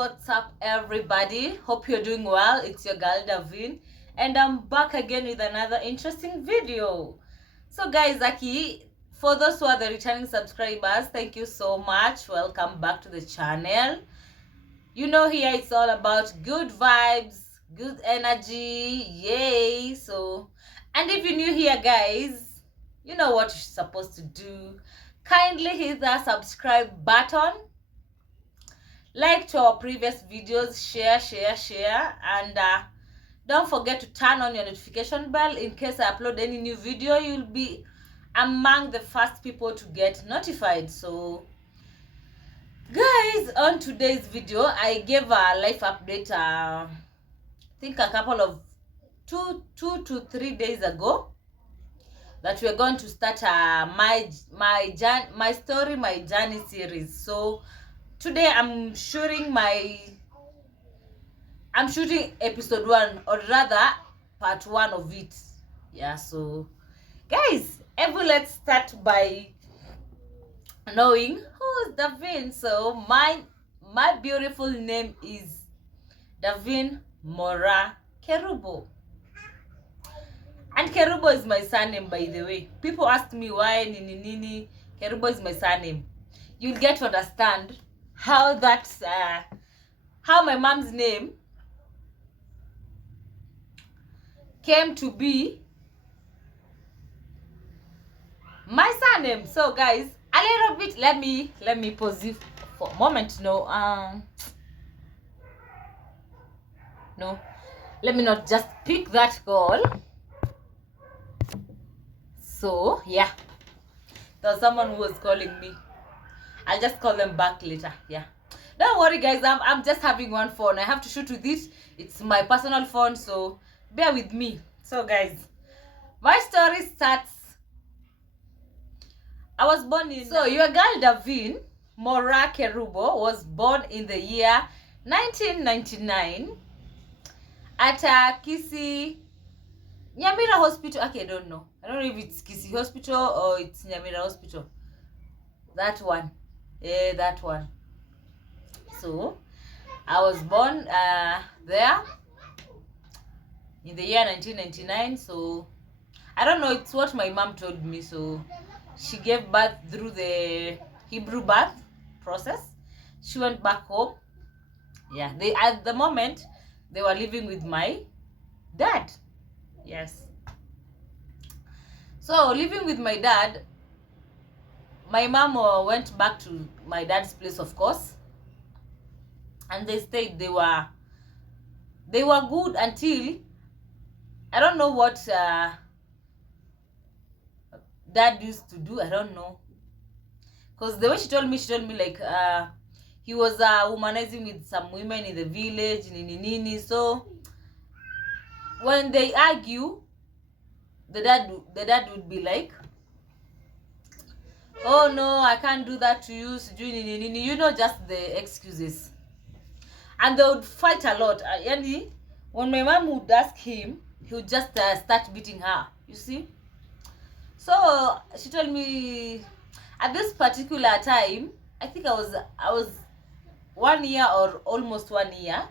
what's up everybody? Hope you're doing well. It's your girl Davin and I'm back again with another interesting video. So guys, for those who are the returning subscribers, thank you so much. Welcome back to the channel. You know, here it's all about good vibes, good energy, yay. And if you're new here guys, you know what you're supposed to do. Kindly hit the subscribe button, like to our previous videos, share, and don't forget to turn on your notification bell. In case I upload any new video, you'll be among the first people to get notified. So guys, on today's video I gave a life update, I think a couple of two to 3 days ago, that we're going to start my story, my journey series. So today I'm shooting episode 1, or rather part 1 of it. Yeah, so guys, let's start by knowing who's Davin. So my beautiful name is Davin Mora Kerubo. And Kerubo is my surname, by the way. People ask me why Nini. Kerubo is my surname. You'll get to understand how that's how my mom's name came to be my surname. So guys, a little bit, let me pause it for a moment. No, let me not just pick that call. So yeah, there was someone who was calling me. I'll just call them back later. Yeah, don't worry guys, I'm just having one phone. I have to shoot with it. It's my personal phone, so bear with me. So guys, my story starts. I was born in, so your girl Davin Mora Kerubo was born in the year 1999 at Kisii Nyamira Hospital. Okay, I don't know if it's Kisii Hospital or it's Nyamira Hospital. That one. Yeah, that one. So I was born there in the year 1999. So I don't know, it's what my mom told me. So she gave birth through the Hebrew birth process. She went back home. Yeah, at the moment they were living with my dad. Yes. So living with my dad, my mom went back to my dad's place, of course, and they stayed. They were good until I don't know what dad used to do. I don't know, because the way she told me like he was womanizing with some women in the village, nini. So when they argue, the dad would be like, oh no, I can't do that to you, you know, just the excuses. And they would fight a lot. And when my mom would ask him, he would just start beating her, you see. So she told me at this particular time, I think I was 1 year or almost 1 year,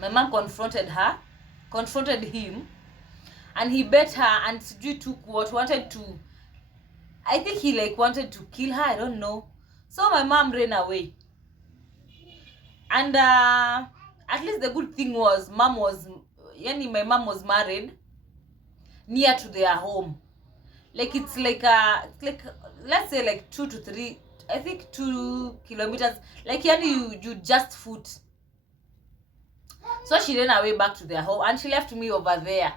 my mom confronted him, and he bet her, and Sijui took what, wanted to, I think he like wanted to kill her, I don't know. So my mom ran away. And at least the good thing was my mom was married near to their home. Like it's like let's say like 2 to 3, I think 2 kilometers, like you just foot. So she ran away back to their home and she left me over there.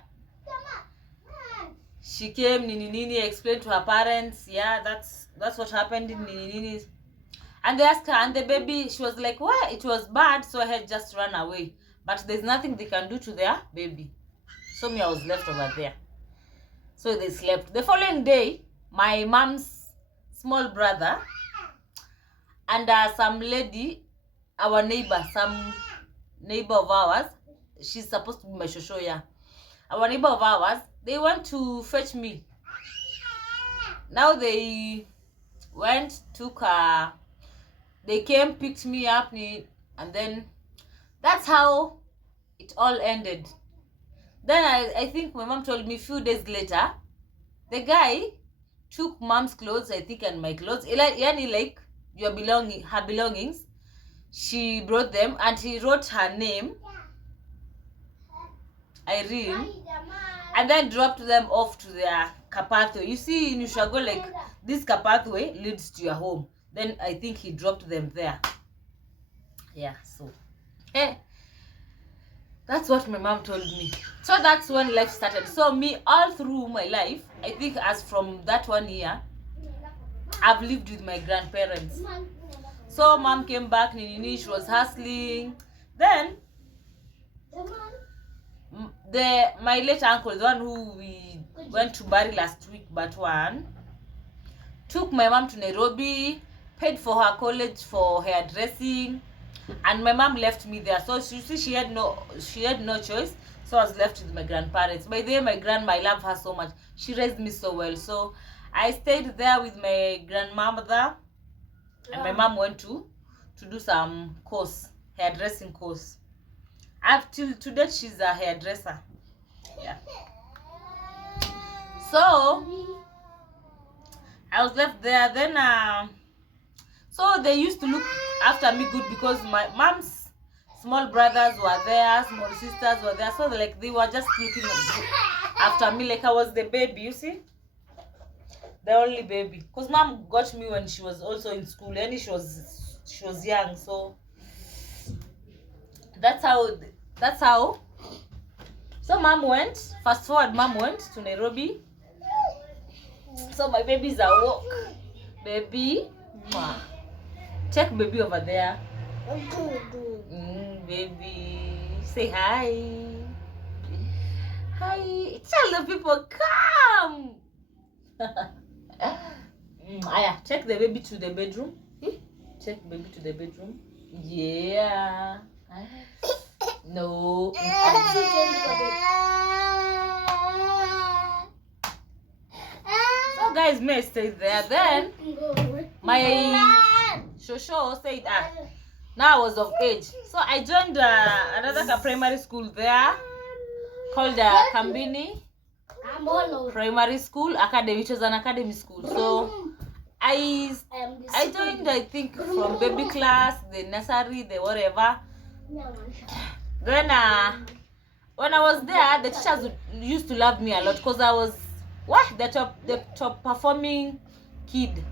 She came, nini, explained to her parents. Yeah, that's what happened in nini. And they asked her, and the baby, she was like, well, it was bad, so I had just run away, but there's nothing they can do to their baby. So me, I was left over there. So they slept. The following day, my mom's small brother and some lady, our neighbor, some neighbor of ours, she's supposed to be my shosho, yeah. Our neighbor of ours, they went to fetch me. Now they went, took they came, picked me up, and then that's how it all ended. Then I think my mom told me a few days later, the guy took mom's clothes, I think, and my clothes. Yani like her belongings. She brought them and he wrote her name, Irene, and then dropped them off to their car pathway. You see, in Ushago, like this car pathway leads to your home. Then I think he dropped them there. Yeah, so that's what my mom told me. So that's when life started. So me, all through my life, I think as from that 1 year, I've lived with my grandparents. So mom came back, she was hustling. Then my late uncle, the one who we went to bury last week, but one, took my mom to Nairobi, paid for her college for hairdressing, and my mom left me there. So you see, she had no choice. So I was left with my grandparents. By the way, my grandma, I love her so much. She raised me so well. So I stayed there with my grandmother, and my mom went to do some course, hairdressing course. Up till today, she's a hairdresser. Yeah. So I was left there. Then so they used to look after me good because my mom's small brothers were there, small sisters were there. So they were just looking after me like I was the baby, you see? The only baby. Because mom got me when she was also in school. And she was young. So that's how. So mom went. Fast forward, mom went to Nairobi. So my babies are woke. Baby. Mwah. Check baby over there. Baby. Say hi. Hi. Tell the people, come. Aya, take the baby to the bedroom. Take baby to the bedroom. Yeah. No. So guys, may stay there. Then my shosho said, now I was of age. So I joined another primary school there called Kambini Primary School Academy. It was an academy school. So I joined, I think, from baby class, the nursery, the whatever. Then when I was there, the teachers used to love me a lot because I was the top performing kid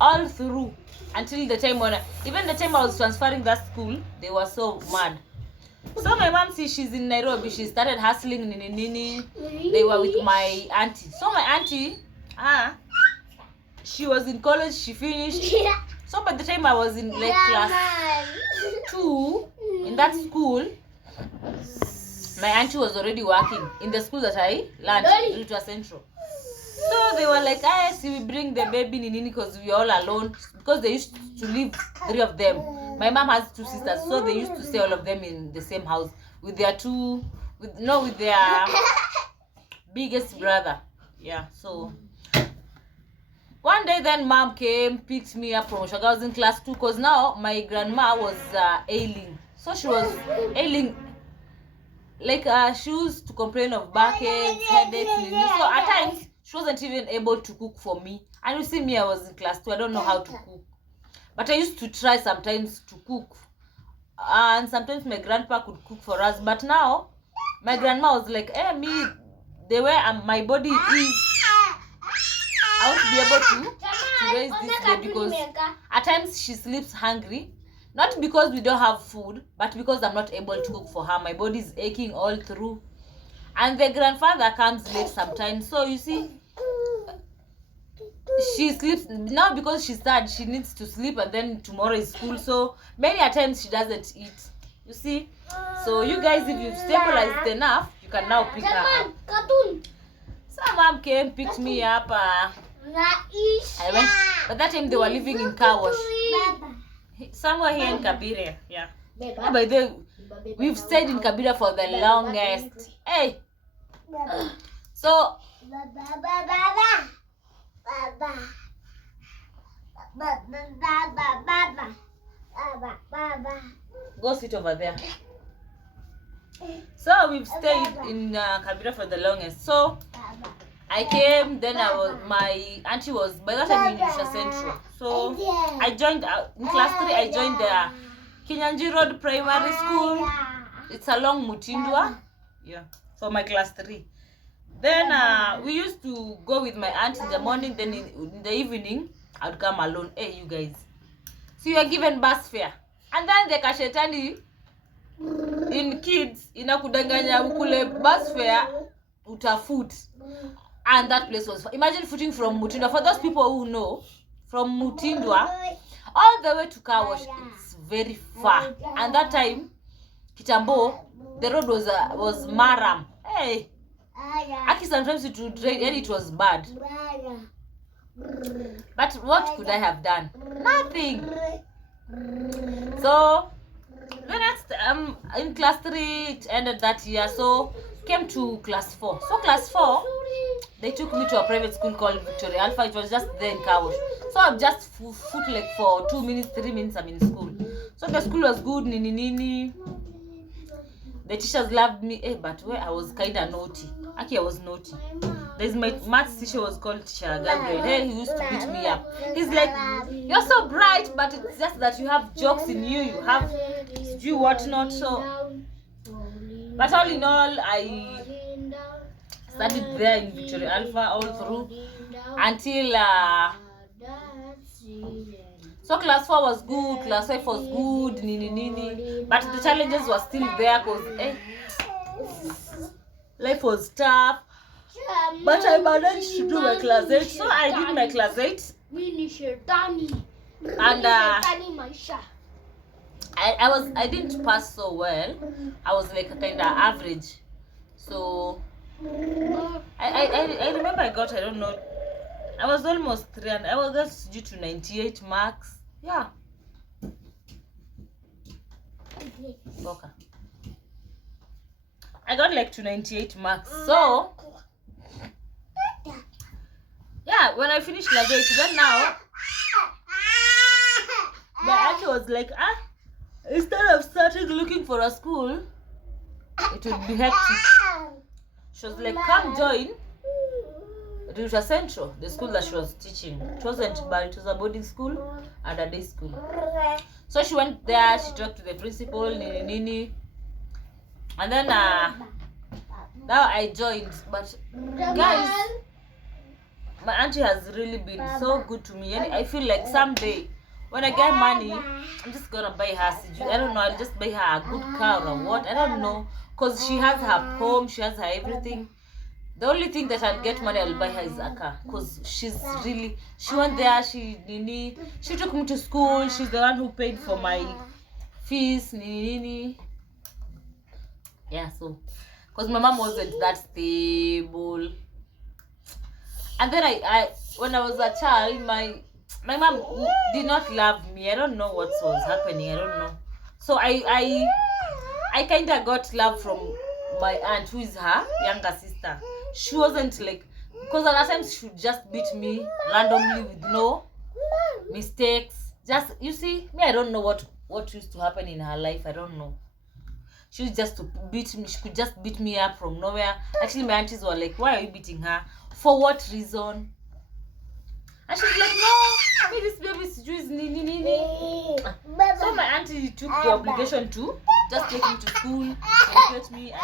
all through until the time when even the time I was transferring that school, they were so mad. So my mom, see, she's in Nairobi. She started hustling. They were with my auntie. So my auntie, she was in college. She finished. So by the time I was in like class 2 in that school, my auntie was already working in the school that I learned, Rita Central. So they were like, see, we bring the baby Nini because we are all alone. Because they used to live 3 of them. My mom has 2 sisters, so they used to stay all of them in the same house with their with their biggest brother. Yeah, so one day then mom came, picked me up from Oshaga. I was in class 2 because now my grandma was ailing. So she was ailing, like she used to complain of backaches, headaches. So at times she wasn't even able to cook for me. And you see me, I was in class 2. I don't know how to cook. But I used to try sometimes to cook. And sometimes my grandpa could cook for us. But now, my grandma was like, me, the way my body is, I won't be able to raise this baby because at times she sleeps hungry. Not because we don't have food, but because I'm not able to cook for her. My body is aching all through. And the grandfather comes late sometimes. So you see, she sleeps now because she's sad. She needs to sleep, and then tomorrow is school. So many a times she doesn't eat. You see, so you guys, if you've stabilized enough, you can now pick her up. So mom came, picked me up. I went. But that time they were living in car wash, somewhere here in Kabira. Yeah. By the way, we've stayed in Kabira for the longest. Hey. So. Go sit over there. So we've stayed in Kabira for the longest. So I came, then my auntie was, by that time in Isha Central. So I joined, in class 3, I joined the Kinyanji Road Primary School. It's along Mutindwa, yeah, for my class 3. Then we used to go with my aunt in the morning, then in the evening, I'd come alone. Hey, you guys. So you are given bus fare. And then the kashetani in kids, inakudanganya ukule bus fare, utafoot. And that place was, imagine footing from Mutindwa. For those people who know, from Mutindwa all the way to Car Wash, it's very far. And that time, Kitambo, the road was maram. Hey, Aki, sometimes it would rain and it was bad. But what could I have done? Nothing. So the next in class 3 it ended that year. So came to class 4. So class 4, they took me to a private school called Victoria Alpha. It was just there in Car Wash. So I've just foot like for 2 minutes, 3 minutes I'm in school. So the school was good, nini. The teachers loved me, but where I was kind of naughty. Actually, I was naughty. There's my maths teacher was called Teacher Gabriel. Hey, he used to beat me up. He's like, you're so bright, but it's just that you have jokes in you. You have you whatnot. So, but all in all, I studied there in Victoria Alpha all through until so class 4 was good, class 5 was good, nini. But the challenges were still there because life was tough. But I managed to do my class 8. So I did my class 8. And I didn't pass so well. I was like a kind of average. So I remember I got, I don't know, I was almost 3 and I was just due to 98 marks. Yeah. Okay. I got like to 98 marks. So yeah, when I finished class 8, then now my auntie was like, instead of starting looking for a school, it would be hectic. She was like, come join Ruta Central, the school that she was teaching. It wasn't, but it was a boarding school and a day school. So she went there, she talked to the principal, nini. And then now I joined. But guys, my auntie has really been so good to me. And I feel like someday when I get money, I'm just gonna buy her. I don't know, I'll just buy her a good car or what. I don't know. Because she has her home, she has her everything. The only thing that I'll get money I'll buy her is a car. Because she went there, she took me to school, she's the one who paid for my fees, nini. Yeah, so because my mom wasn't that stable. And then I when I was a child, my mom did not love me. I don't know what was happening, I don't know. So I kind of got love from my aunt, who is her younger sister. She wasn't like, because at times she would just beat me randomly with no mistakes. Just, you see, me, I don't know what used to happen in her life. I don't know. She used just to beat me. She could just beat me up from nowhere. Actually, my aunties were like, why are you beating her? For what reason? And she's like, no, me, this baby is nini. So my auntie took the obligation to just take me to school, educate me, and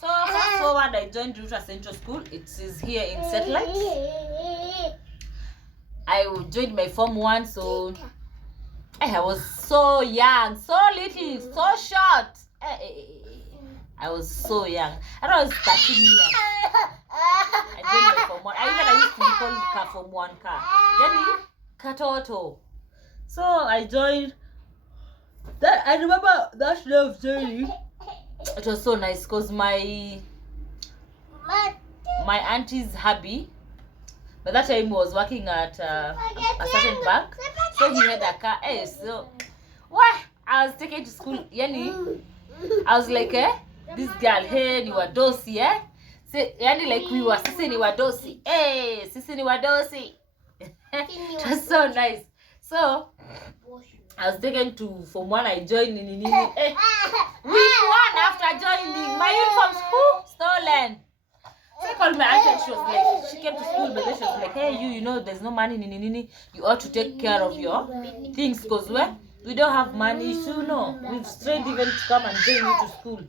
so fast forward, I joined Ruta Central School. It is here in Satellite. I joined my Form 1, so I was so young, so little, so short. I was so young. I was 13 years. I joined my Form 1. I used to be called car Form 1 car. Yani katoto. So I joined. That I remember that day of joining. It was so nice because my auntie's hubby, by that time, was working at a certain bank, so he had a car. So why I was taken to school, yani I was like, this girl, hey, ni wadosi, say, yani like we were sisi ni wadosi, sisi ni wadosi. It was so nice. So I was taken to Form 1. I joined week 1 after joining. My uniforms stolen. So I called my auntie and she was like, she came to school, but then she was like, hey, you know, there's no money, you ought to take care of your things, because we don't have money, so no, we've strayed even to come and bring you to school.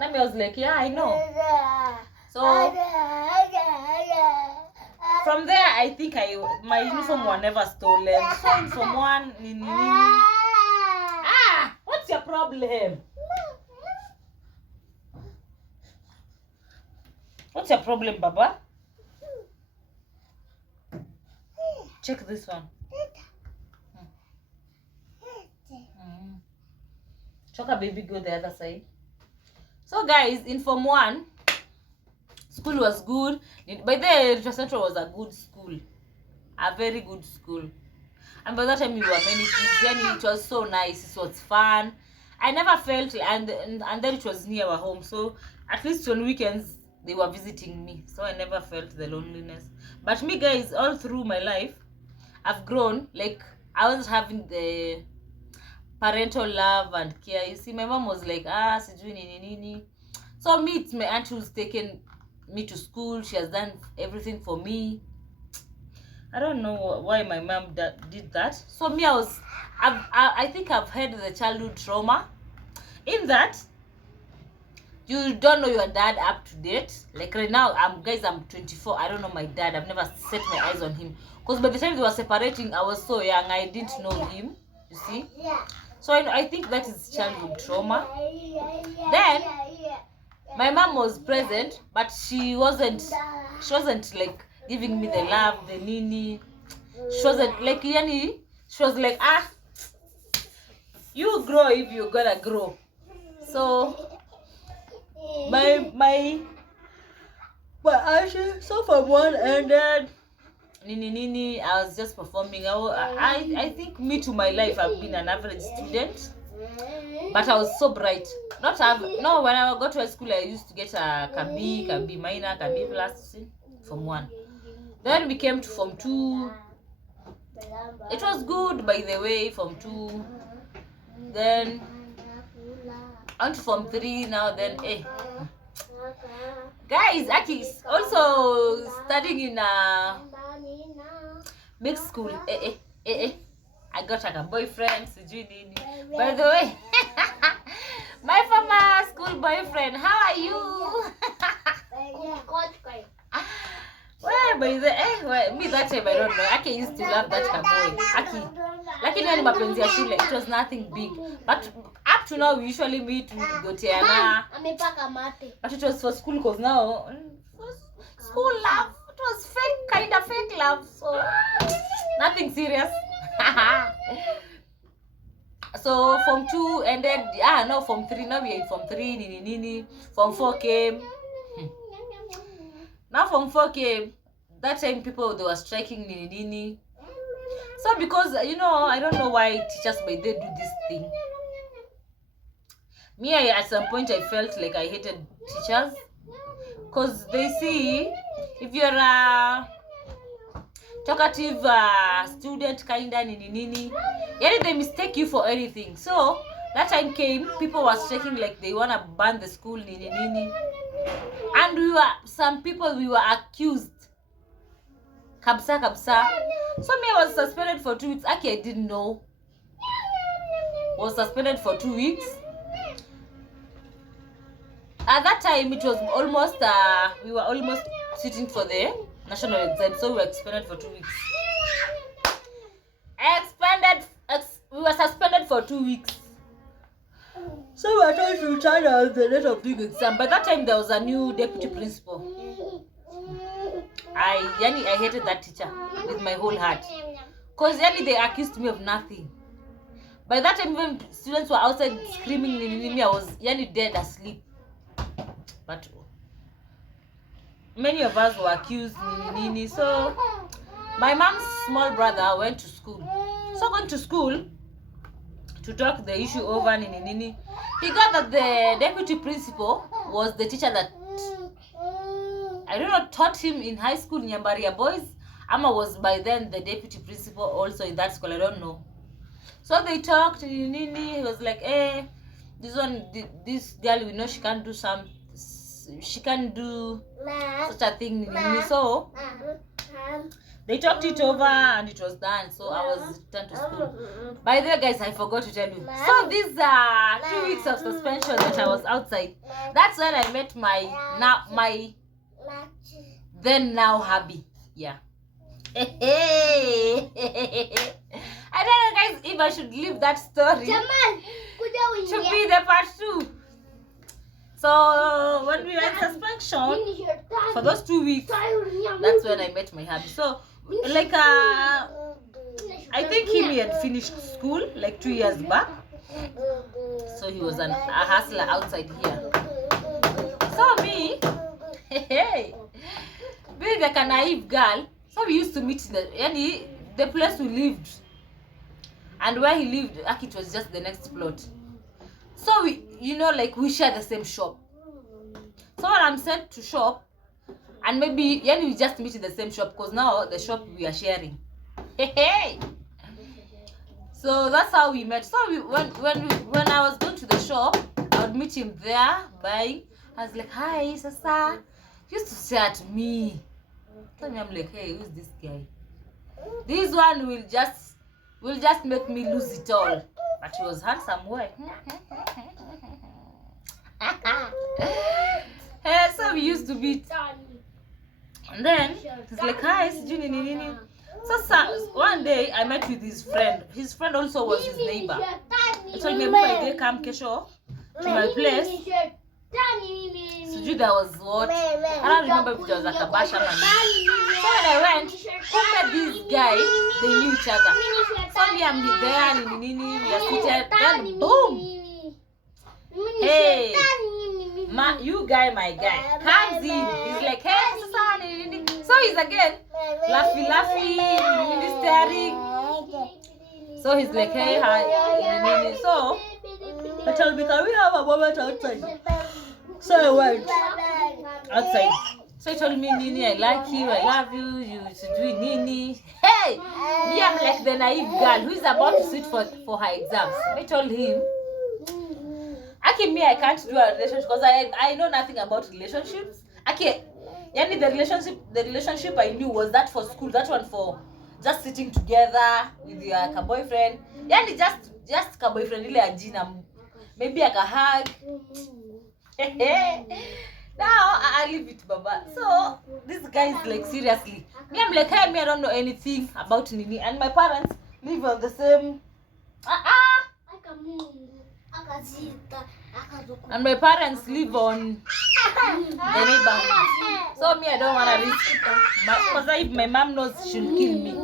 Nami was like, yeah, I know. So from there, I think my uniform were never stolen. So in Form 1, what's your problem? What's your problem, Baba? Check this one. Choka baby, go the other side. So guys, in Form 1, school was good. By the way, Richard Central was a good school. A very good school. And by that time, we were many kids. Then it was so nice. It was fun. I never felt, and then it was near our home. So at least on weekends, they were visiting me. So I never felt the loneliness. But me, guys, all through my life, I've grown. Like, I wasn't having the parental love and care. You see, my mom was like, sijui nini. So me, my aunt who's taken me to school. She has done everything for me. I don't know why my mom did that. So me, I think I've had the childhood trauma. In that, you don't know your dad up to date. Like right now, I'm 24. I don't know my dad. I've never set my eyes on him. Because by the time they were separating, I was so young. I didn't know him. You see? So I think that is childhood trauma. Then, my mom was present, but she wasn't like giving me the love, the nini. She wasn't like, she was like, you grow if you're gonna grow. So my so Form 1 ended. Nini, I was just performing. I think me to my life, I've been an average student, but I was so bright. When I got to high school, I used to get a Kabi minor, Kabi plus, Form 1. Then we came to Form 2. It was good, by the way, Form 2. Then on to Form 3 now. Then guys, Aki's also studying in a mixed school. I got like a boyfriend. By the way, my former school boyfriend, how are you? Well, by the me that time I don't know. Aki used to love that boy. Aki, lakini ni mapenzi ya shule. It was nothing big, but up to now we usually meet to go to but it was for school, because now school love, it was kind of fake love, so nothing serious. So Form 2 ended. No, Form 3. Now we are in Form 3. Nini. Form 4 came. Now Form 4 came. That time people, they were striking nini. So because I don't know why teachers they do this thing. Me, at some point I felt like I hated teachers, because they see if you're a talkative student, kinda nini, they mistake you for anything. So that time came, people were striking like they wanna ban the school nini, and we were accused. Kabsa. So me, I was suspended for 2 weeks. Actually, I didn't know. Was suspended for 2 weeks. At that time, it was almost we were almost sitting for the national exam, so we were suspended for 2 weeks. We were suspended for 2 weeks. So we were trying to return on the date of doing exam. By that time, there was a new deputy principal. I hated that teacher with my whole heart, because they accused me of nothing. By that time, even students were outside screaming me. I was dead asleep. But many of us were accused nini. So my mom's small brother went to school. So going to school to talk the issue over nini, he got that the deputy principal was the teacher that taught him in high school, Nyambaria boys, Amma was by then the deputy principal also in that school, I don't know. So they talked, Nini, he was like, this girl, we know she can't do such a thing, Nini. So they talked it over and it was done. So I was returned to school. By the way, guys, I forgot to tell you. So these 2 weeks of suspension that I was outside, that's when I met my then now hubby. Yeah. I don't know, guys, if I should leave that story to be the part 2. So when we were in suspension for those 2 weeks, that's when I met my hubby. So like I think he had finished school like 2 years back. So he was a hustler outside here. So me, being like a naive girl, so we used to meet in the place we lived, and where he lived, it was just the next plot. So we, we share the same shop. So when I'm sent to shop, and maybe we just meet in the same shop, because now the shop we are sharing. So that's how we met. So when I was going to the shop, I would meet him there buying. I was like, hi, Sasa. He used to stare at me. So I'm like, hey, who's this guy? This one will just make me lose it all. But he was handsome boy. So we used to beat. And then he's like, hi, Nini. So one day I met with his friend. His friend also was his neighbor. He told me, "Boy, come kesho to my place." So there was what? I don't remember if there was a kabasha man. So when I went, who met this guy? They knew each other. So me, I'm there, Nini, we are seated. Then boom! Hey, you guy, my guy comes in. He's like, hey, Nini. So he's again laughy, staring. So he's like, hey, hi, Nini. So I told me, can we have a moment outside? So I went outside. So he told me, Nini, I like you, I love you, you should do Nini. Hey! Me, I'm like the naive girl who is about to sit for her exams. I told him, me, I can't do a relationship because I know nothing about relationships. The relationship I knew was that for school, that one for just sitting together with your boyfriend. Just boyfriend ile ajina. Maybe like a hug. Now I leave it, Baba. So this guy is like, seriously. Me, I'm like, hey, I don't know anything about Nini, and my parents live on the same. And my parents live on the neighborhood. So me, I don't want to risk it. Because if my mom knows, she'll kill me.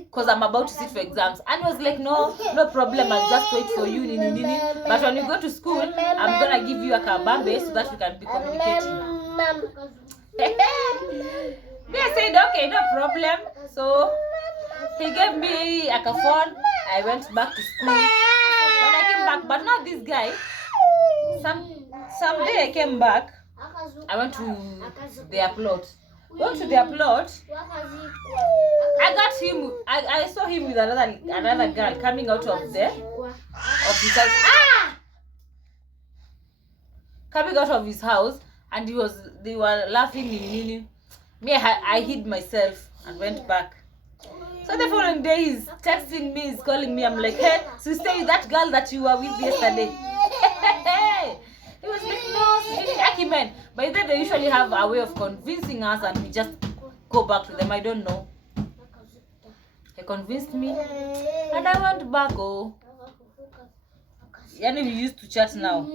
Because I'm about to sit for exams. And he was like, no problem, I'll just wait for you, Nini. But when you go to school, I'm going to give you a kabambe so that we can be communicating. Me, I said, okay, no problem. So he gave me a phone. I went back to school. When I came back, but not this guy. Someday I came back. I went to their plot. Going to their plot, I got him. I saw him with another girl coming out of his house. Coming out of his house, and they were laughing. Me, I hid myself and went back. So the following day, he's texting me, he's calling me. I'm like, hey, sister, is that girl that you were with yesterday? He was like, no, Aki men. By then, they usually have a way of convincing us, and we just go back to them. I don't know. He convinced me, and I went back. We used to chat now.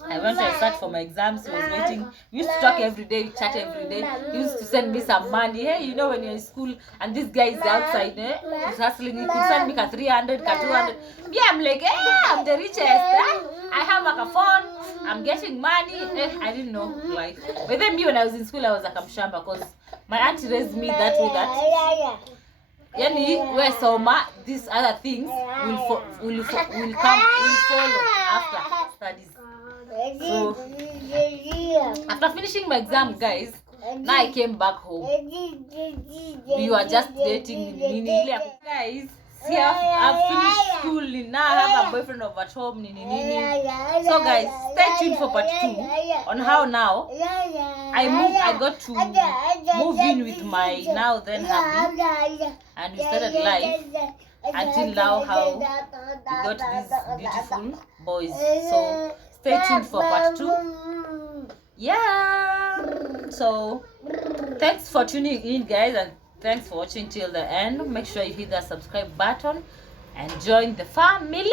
I went and sat for my exams. He was waiting. We used to talk every day, we chat every day. He used to send me some money. Hey, when you're in school and this guy is outside, he's hustling. He could send me 300, 200. Yeah, I'm like, I'm the richest. I have a phone. I'm getting money. I didn't know life. But then me, when I was in school, I was like, I'm shamba because my auntie raised me that way that. Where Soma, these other things will follow after studies. So after finishing my exam, guys, Now I came back home. We were just dating. Guys, see, I've finished school. Now I have a boyfriend over at home. So guys, stay tuned for part 2 on how now I got to move in with my now then hubby, and we started life until now how we got these beautiful boys. So stay tuned for part 2. Yeah, so thanks for tuning in, guys, and thanks for watching till the end. Make sure you hit that subscribe button and join the family.